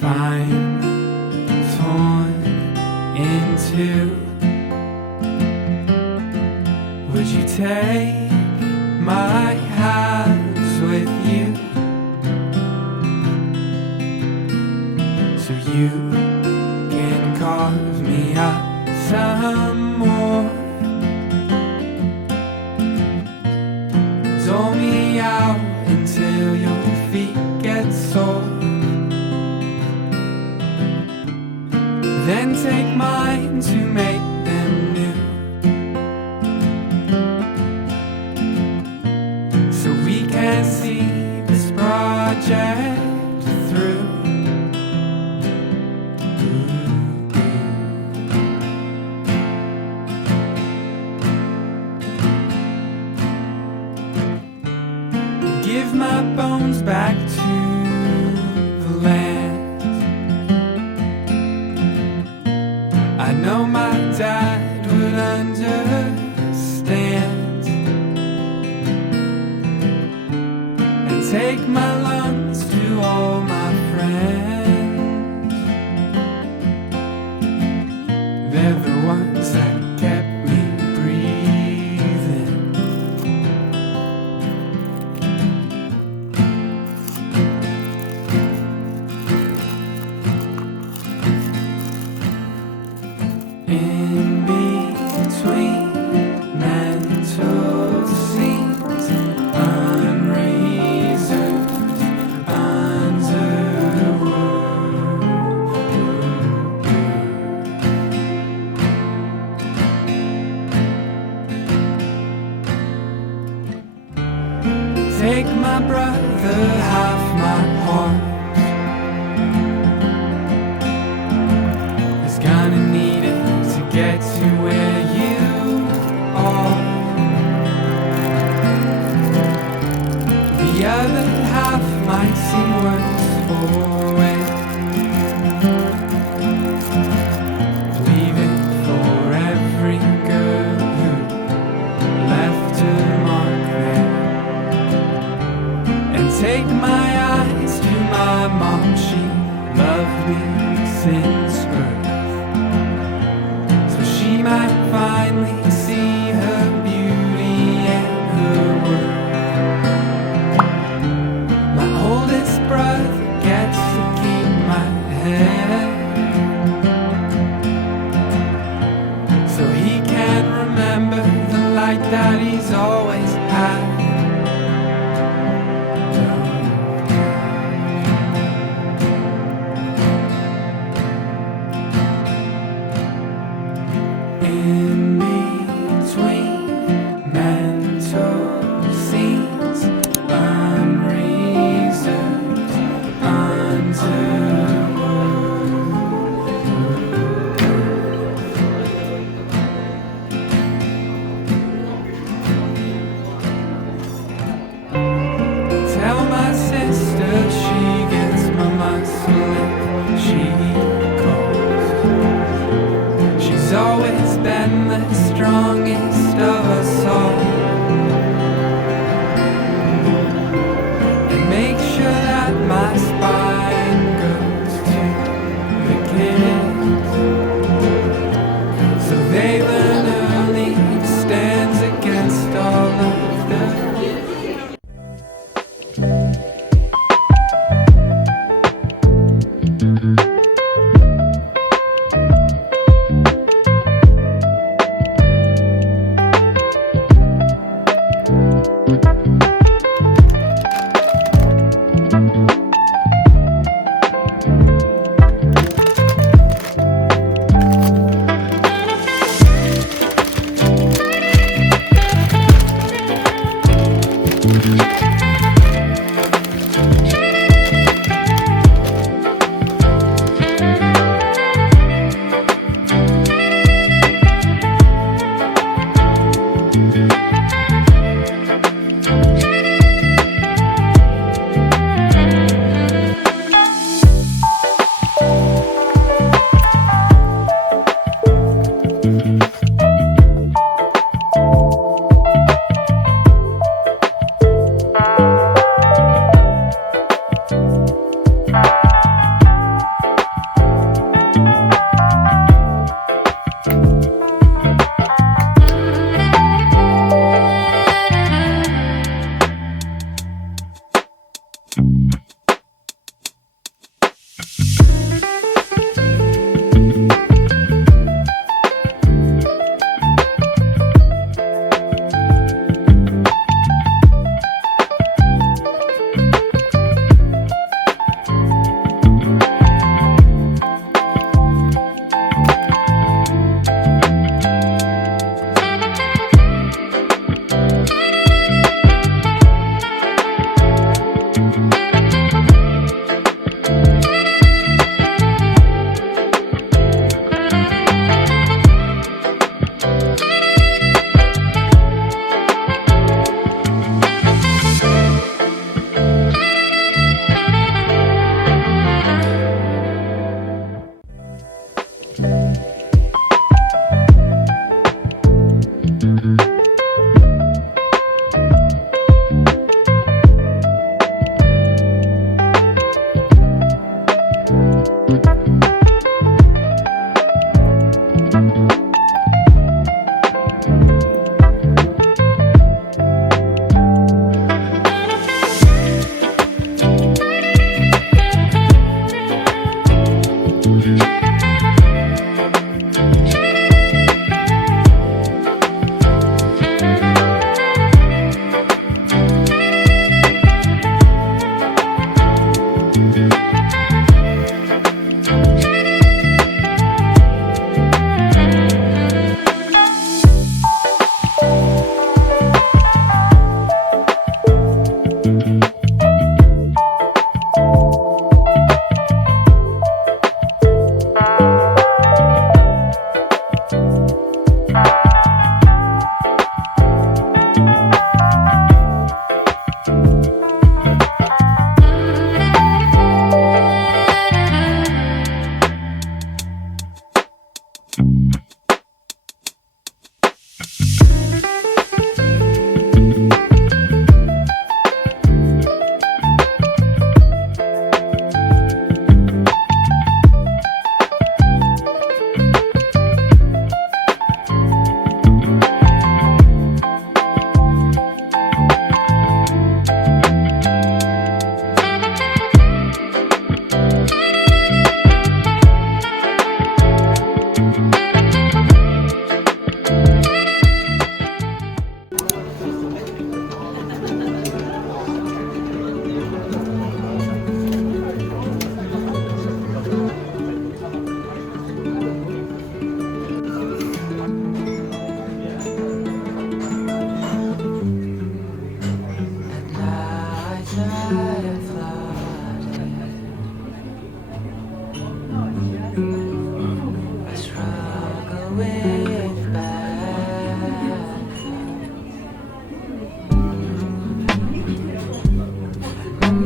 if I'm torn in two, would you take my hands with you, so you can carve me up some more, dole me out until your feet get sore, then take mine to make them new, so we can see this project through. Give my bones back to the land. I know my dad would understand, and take my lungs to all my friends. They're the ones that kept me breathing. In between mental scenes, unreserved underwood. Take my brother, half my heart, is gonna need it to get to where you are. The other half might seem worse for wear. Leave it for every girl who left a mark there, and take my eyes to my mom. She loved me since birth, she might finally see her beauty and her worth. My oldest brother gets to keep my head, so he can remember the light that he's always had.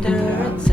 dirt